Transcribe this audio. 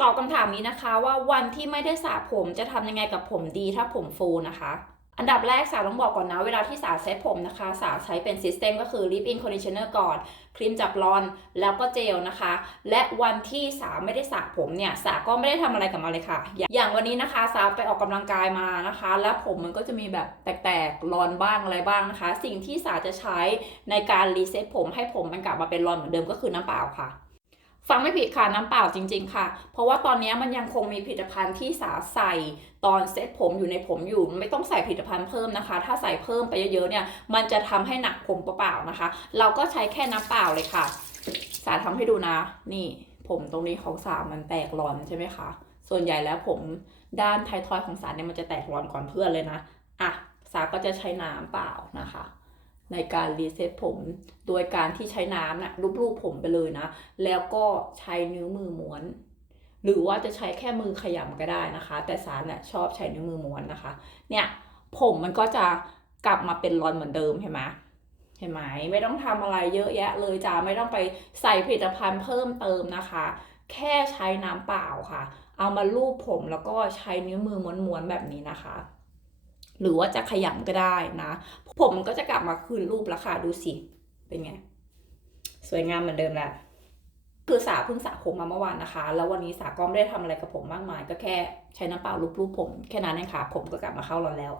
ตอบคำถามนี้นะคะว่าวันที่ไม่ได้สระผมจะทำยังไงกับผมดีถ้าผมฟูนะคะ อันดับแรกสาวต้องบอกก่อนนะ เวลาที่สาวใช้ผมนะคะสาวใช้เป็นซิสเต็มก็คือ Leave In Conditioner ก่อนครีมจับรอนแล้วก็เจลนะคะ และวันที่สาวไม่ได้สระผมเนี่ยสาวก็ไม่ได้ทำอะไรกับมันเลยค่ะ อย่างวันนี้นะคะสาวไปออกกำลังกายมานะคะ แล้วผมมันก็จะมีแบบแตกๆรอนบ้างอะไรบ้างนะคะ สิ่งที่สาวจะใช้ในการรีเซ็ตผมให้ผมมันกลับมาเป็นรอนเหมือนเดิมก็คือน้ำเปล่าค่ะ ฟังไม่ผิดค่ะน้ำเปล่าจริง ๆ ค่ะ เพราะว่าตอนนี้มันยังคงมีผลิตภัณฑ์ที่สาใส่ตอนเซ็ตผมอยู่ในผมอยู่ ไม่ต้องใส่ผลิตภัณฑ์เพิ่มนะคะ ถ้าใส่เพิ่มไปเยอะๆเนี่ย มันจะทำให้หนักผมเปล่าๆนะคะ เราก็ใช้แค่น้ำเปล่าเลยค่ะ สาทำให้ดูนะ นี่ผมตรงนี้ของสามันแตกรอนใช่ไหมคะส่วนใหญ่แล้วผมด้านท้ายทอยของสาเนี่ยมันจะแตกรอนก่อนเพื่อนเลยนะอะสาก็จะใช้น้ำเปล่านะคะ ในการรีเซ็ตผม โดยการที่ใช้น้ำนะ่ะรูปๆผมไปเลยนะ แล้วก็ใช้นิ้วมือม้วน หรือว่าจะใช้แค่มือขยำก็ได้นะคะ แต่สารเนี่ยชอบใช้นิ้วมือม้วนนะคะ เนี่ยผมมันก็จะกลับมาเป็นรอนเหมือนเดิมเห็นไหมเห็นไหมไม่ต้องทำอะไรเยอะแยะเลยจ้าไม่ต้องไปใส่ผลิตภัณฑ์เพิ่มเติมนะคะ แค่ใช้น้ำเปล่าค่ะ เอามาลูบผมแล้วก็ใช้นิ้วมือม้วนๆแบบนี้นะคะ หรือว่าจะขยำก็ได้นะ ผมก็จะกลับมาคืนรูปแล้วค่ะดูสิ เป็นไง สวยงามเหมือนเดิมแหละคือสาเพิ่งสระผมมาเมื่อวานนะคะ แล้ววันนี้สาก็ไม่ได้ทำอะไรกับผมมากมาย ก็แค่ใช้น้ำเปล่าลูบๆผม แค่นั้นเองค่ะ ผมก็กลับมาเข้ารอนแล้ว